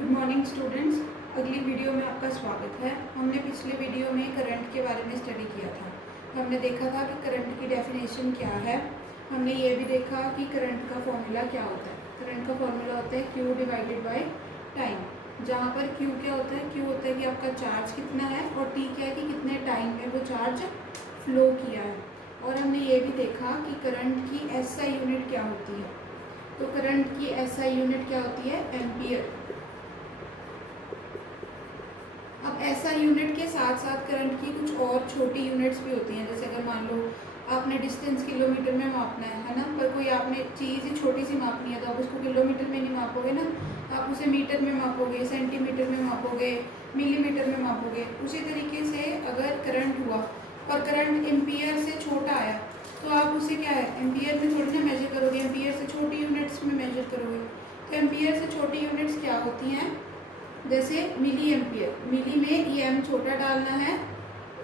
Good morning students. अगली video में आपका स्वागत है। हमने पिछले वीडियो में करंट के बारे में स्टडी किया था। हमने देखा था कि करंट की डेफिनेशन क्या है। हमने ये भी देखा कि करंट का फॉर्मूला क्या होता है। करंट का फॉर्मूला होता है Q डिवाइडेड बाय टाइम, जहाँ पर Q क्या होता है, Q होता है कि आपका चार्ज कितना है और T क्या है कि कितने टाइम में वो चार्ज फ्लो किया है। और हमने ये भी देखा कि करंट की SI यूनिट क्या होती है। तो करंट की SI यूनिट क्या होती है, एम्पियर। अब SI यूनिट के साथ साथ करंट की कुछ और छोटी यूनिट्स भी होती हैं। जैसे अगर मान लो आपने डिस्टेंस किलोमीटर में मापना है ना, पर कोई आपने चीज़ ही छोटी सी मापनी है तो आप उसको किलोमीटर में नहीं मापोगे ना, आप उसे मीटर में मापोगे, सेंटीमीटर में मापोगे, मिलीमीटर में मापोगे। उसी तरीके से अगर करंट हुआ और करंट एम्पियर से छोटा आया तो आप उसे क्या है, एम्पियर में थोड़ी ना मेजर करोगे, एम्पियर से छोटी यूनिट्स में मेजर करोगे। तो एम्पियर से छोटी यूनिट्स क्या होती हैं, जैसे मिली एम्पियर। मिली में ये एम छोटा डालना है,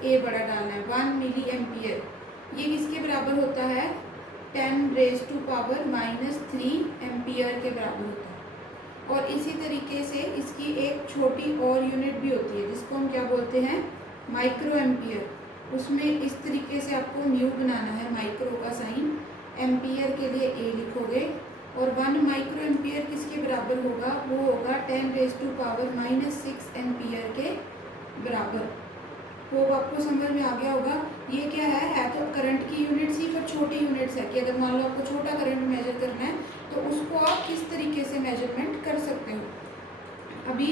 ए बड़ा डालना है। 1 मिली एम्पियर ये किसके बराबर होता है, 10⁻³ एम्पियर के बराबर होता है। और इसी तरीके से इसकी एक छोटी और यूनिट भी होती है जिसको हम क्या बोलते हैं, माइक्रो एम्पियर। उसमें इस तरीके से आपको म्यू बनाना है, माइक्रो का साइन, एम्पियर के लिए ए लिखोगे। और 1 माइक्रो एम्पियर किसके बराबर होगा, वो होगा 10⁻⁻6 एम्पियर के बराबर। वो आपको समझ में आ गया होगा। ये क्या है तो करंट की यूनिट्स ही, पर छोटी यूनिट्स है कि अगर मान लो आपको छोटा करंट मेजर करना है तो उसको आप किस तरीके से मेजरमेंट कर सकते हो। अभी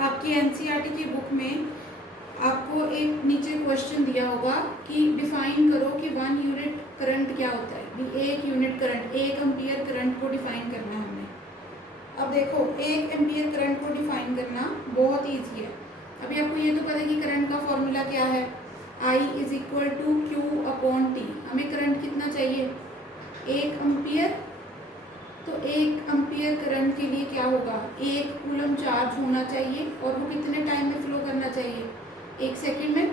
आपकी एनसीईआरटी की बुक में आपको एक नीचे क्वेश्चन दिया होगा कि डिफाइन करो कि 1 यूनिट करंट क्या होता है। भी 1 यूनिट करंट, 1 एम्पियर करंट को डिफाइन करना है हमने। अब देखो 1 एम्पियर करंट को डिफाइन करना बहुत ईजी है। अभी आपको ये तो पता है कि करंट का फॉर्मूला क्या है, I = Q/T। हमें करंट कितना चाहिए, 1 एम्पियर। तो 1 एम्पियर करंट के लिए क्या होगा, 1 कूलम चार्ज होना चाहिए और वो कितने टाइम में फ्लो करना चाहिए, 1 सेकेंड में।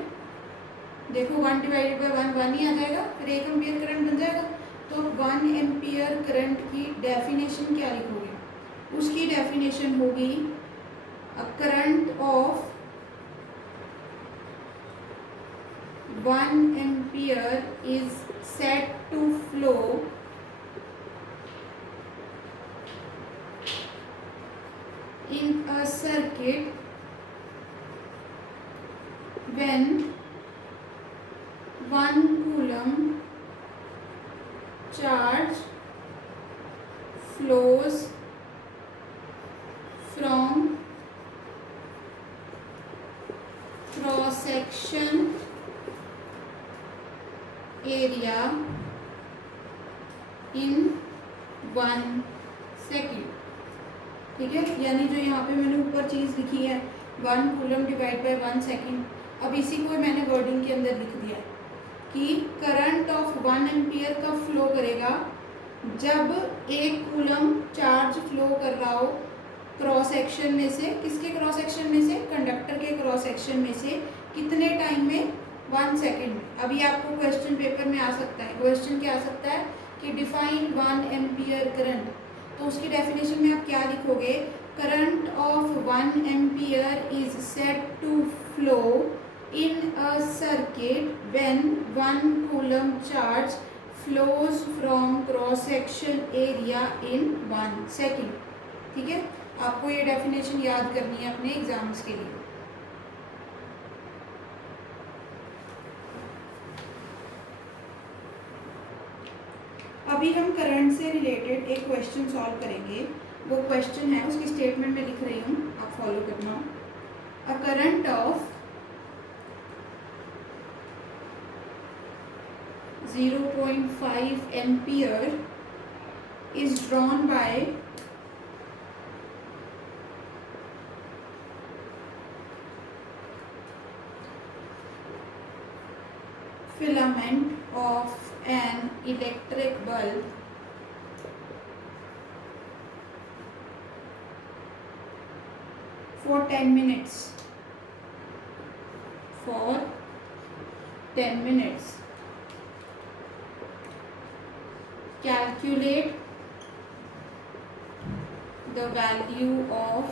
देखो 1 डिवाइडेड बाय 1 1 ही आ जाएगा, फिर 1 एम्पियर करंट बन जाएगा। तो 1 एम्पियर करंट की डेफिनेशन क्या लिखोगे, उसकी डेफिनेशन होगी a current of 1 ampere is set to flow in a circuit when 1 coulomb charge flows from cross section area in 1 second। ठीक है, यानी जो यहाँ पे मैंने ऊपर चीज़ लिखी है 1 कूलम डिवाइड बाय 1 सेकेंड, अब इसी को मैंने वर्डिंग के अंदर लिख दिया है कि करंट ऑफ 1 एम्पियर कब फ्लो करेगा, जब 1 कूलम चार्ज फ्लो कर रहा हो क्रॉस सेक्शन में से। किसके क्रॉस सेक्शन में से, कंडक्टर के क्रॉस सेक्शन में से। कितने टाइम में, 1 सेकेंड में। अभी आपको क्वेश्चन पेपर में आ सकता है, क्वेश्चन क्या आ सकता है कि डिफाइन 1 एम्पियर करंट। तो उसकी डेफिनेशन में आप क्या लिखोगे, current of 1 ampere is set to flow in a circuit when 1 coulomb charge flows from cross section area in 1 second. ठीक है, आपको ये डेफिनेशन याद करनी है अपने एग्जाम्स के लिए। अभी हम करंट से रिलेटेड एक क्वेश्चन सॉल्व करेंगे। वो क्वेश्चन है, उसकी स्टेटमेंट में लिख रही हूँ, आप फॉलो करना। अ current of 0.5 ampere is drawn by filament of an electric bulb for 10 minutes. For 10 minutes. Calculate the value of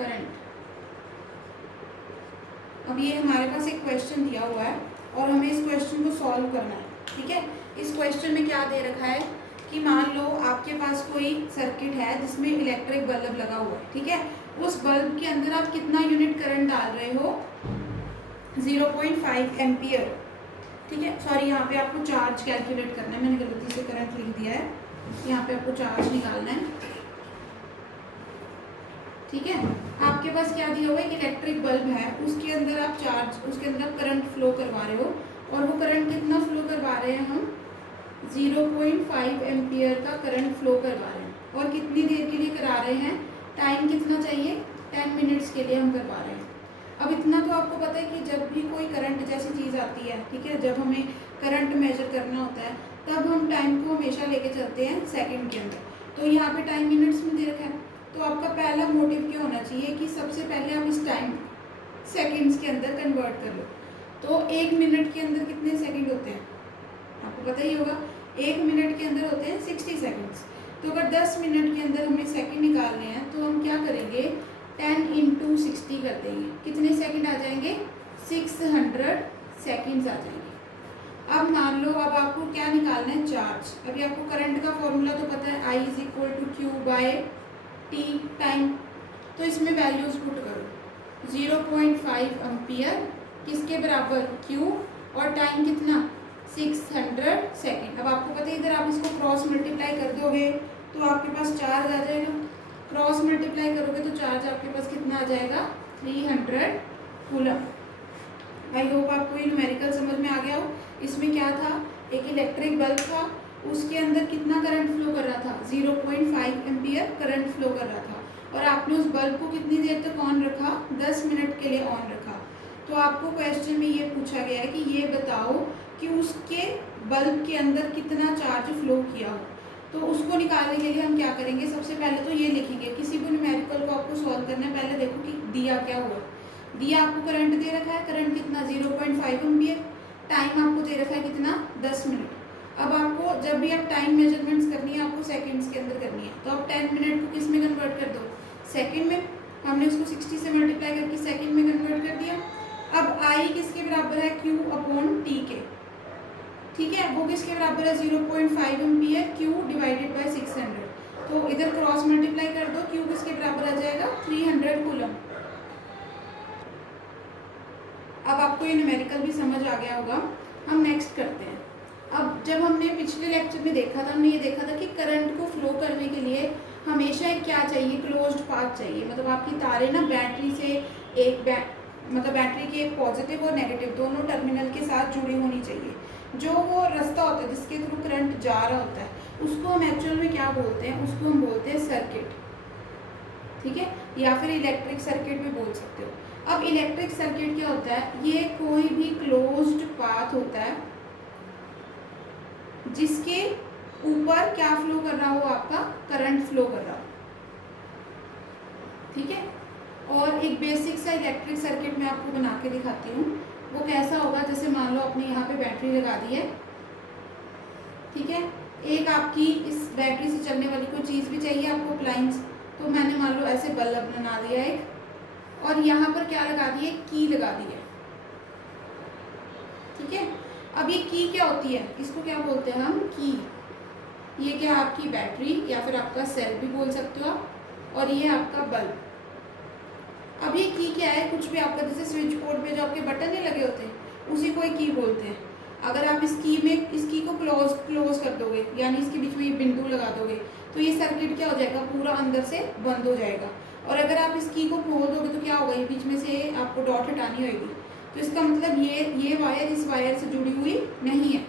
current. अब ये हमारे पास एक क्वेश्चन दिया हुआ है और हमें इस क्वेश्चन को सॉल्व करना है। ठीक है, इस क्वेश्चन में क्या दे रखा है कि मान लो आपके पास कोई सर्किट है जिसमें इलेक्ट्रिक बल्ब लगा हुआ है। ठीक है, उस बल्ब के अंदर आप कितना यूनिट करंट डाल रहे हो, 0.5 एम्पियर। ठीक है, सॉरी यहाँ पे आपको चार्ज कैलकुलेट करना है, मैंने गलती से करंट लिख दिया है, यहाँ पे आपको चार्ज निकालना है। ठीक है, आपके पास क्या दिया हुआ है, इलेक्ट्रिक बल्ब है, उसके अंदर आप उसके अंदर करंट फ्लो करवा रहे हो और वो करंट कितना फ्लो करवा रहे हैं हम, 0.5 एम्पियर का करंट फ्लो करवा रहे हैं। और कितनी देर के लिए करा रहे हैं, टाइम कितना चाहिए, 10 मिनट्स के लिए हम करवा रहे हैं। अब इतना तो आपको पता है कि जब भी कोई करंट जैसी चीज़ आती है, ठीक है, जब हमें करंट मेजर करना होता है तब हम टाइम को हमेशा लेके चलते हैं सेकंड के अंदर। तो यहाँ पे टाइम मिनट्स में दे रखा है, तो आपका पहला मोटिव क्या होना चाहिए कि सबसे पहले आप इस टाइम सेकंड्स के अंदर कन्वर्ट कर लो। तो 1 मिनट के अंदर कितने सेकंड होते हैं, आपको पता ही होगा, 1 मिनट के अंदर होते हैं 60 सेकंड्स। तो अगर 10 मिनट के अंदर हमें सेकंड निकालने हैं तो हम क्या करेंगे, 10 × 60 कर देंगे, कितने सेकंड आ जाएंगे, 600 सेकंड्स आ जाएंगे। अब मान लो अब आपको क्या निकालना है, चार्ज। अभी आपको करंट का फॉर्मूला तो पता है, I = Q/T टाइम। तो इसमें वैल्यूज पुट करो, 0.5 एम्पियर किसके बराबर, Q, और टाइम कितना, 600 सेकेंड। अब आपको पता है इधर आप इसको क्रॉस मल्टीप्लाई कर दोगे तो आपके पास चार्ज आ जाएगा, क्रॉस मल्टीप्लाई करोगे तो चार्ज आपके पास कितना आ जाएगा, 300 कूलम। आई होप आपको ये न्यूमेरिकल समझ में आ गया हो। इसमें क्या था, एक इलेक्ट्रिक बल्ब था, उसके अंदर कितना करंट फ्लो कर रहा था, 0.5 एम्पियर करंट फ्लो कर रहा था, और आपने उस बल्ब को कितनी देर तक ऑन रखा, 10 मिनट के लिए ऑन रखा। तो आपको क्वेश्चन में ये पूछा गया है कि ये बताओ कि उसके बल्ब के अंदर कितना चार्ज फ्लो किया हो। तो उसको निकालने के लिए हम क्या करेंगे, सबसे पहले तो ये लिखेंगे, किसी भी न्यूमेरिकल को आपको सॉल्व करना है, पहले देखो कि दिया क्या हुआ। दिया आपको करंट दे रखा है, करंट कितना, 0.5 एम्पियर, टाइम आपको दे रखा है कितना, 10 मिनट। अब आपको जब भी आप टाइम मेजरमेंट्स करनी है आपको सेकंड्स के अंदर करनी है, तो आप 10 मिनट को किस में कन्वर्ट कर दो, सेकंड में। हमने उसको 60 से मल्टीप्लाई करके सेकंड में कन्वर्ट कर दिया। अब I किसके बराबर है, Q/T के। ठीक है, वो किसके बराबर है, 0.5 एम्पियर, Q/600। तो इधर क्रॉस मल्टीप्लाई कर दो, Q किसके बराबर आ जाएगा, 300 कूलम। अब आपको ये न्यूमेरिकल भी समझ आ गया होगा। हम नेक्स्ट करते हैं। अब जब हमने पिछले लेक्चर में देखा था, हमने ये देखा था कि करंट को फ्लो करने के लिए हमेशा एक क्या चाहिए, क्लोज्ड पाथ चाहिए। मतलब आपकी तारें ना बैटरी से मतलब बैटरी के एक पॉजिटिव और नेगेटिव दोनों टर्मिनल के साथ जुड़ी होनी चाहिए। जो वो रास्ता होता है जिसके थ्रू करंट जा रहा होता है उसको हम एक्चुअल में क्या बोलते हैं, उसको हम बोलते हैं सर्किट। ठीक है, या फिर इलेक्ट्रिक सर्किट भी बोल सकते हो। अब इलेक्ट्रिक सर्किट क्या होता है, ये कोई भी क्लोज्ड पाथ होता है जिसके ऊपर क्या फ्लो कर रहा हो, आपका करंट फ्लो कर रहा हो। ठीक है, और एक बेसिक सा इलेक्ट्रिक सर्किट मैं आपको बना के दिखाती हूँ। वो कैसा होगा, जैसे मान लो आपने यहाँ पे बैटरी लगा दी है। ठीक है, एक आपकी इस बैटरी से चलने वाली कोई चीज़ भी चाहिए आपको, अप्लायंस। तो मैंने मान लो ऐसे बल्ब बना दिया एक, और यहाँ पर क्या लगा दिए, की लगा दी है। ठीक है, अब ये की क्या होती है, इसको क्या बोलते हैं हम, की। ये क्या, आपकी बैटरी या फिर आपका सेल भी बोल सकते हो आप, और ये आपका बल्ब। अब ये की क्या है, कुछ भी आपका जैसे स्विच बोर्ड पे जो आपके बटन नहीं लगे होते हैं उसी को एक की बोलते हैं। अगर आप इस की को क्लोज कर दोगे, यानी इसके बीच में ये बिंदु लगा दोगे, तो ये सर्किट क्या हो जाएगा, पूरा अंदर से बंद हो जाएगा। और अगर आप इस की को खोल दोगे तो क्या होगा, ये बीच में से आपको डॉट हटानी होगी। तो इसका मतलब ये वायर इस वायर से जुड़ी हुई नहीं है।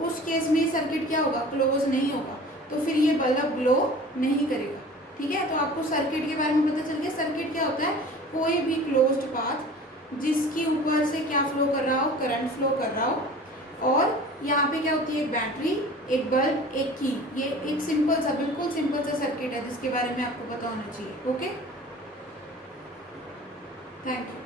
उस केस में ये सर्किट क्या होगा, क्लोज नहीं होगा, तो फिर ये बल्ब ग्लो नहीं करेगा। ठीक है, तो आपको सर्किट के बारे में पता चल गया। सर्किट क्या होता है, कोई भी क्लोज्ड पाथ जिसके ऊपर से क्या फ्लो कर रहा हो, करंट फ्लो कर रहा हो। और यहाँ पे क्या होती है, एक बैटरी, एक बल्ब, एक की। ये एक सिंपल सा, बिल्कुल सिंपल सा सर्किट है जिसके बारे में आपको पता होना चाहिए। Okay, thank you.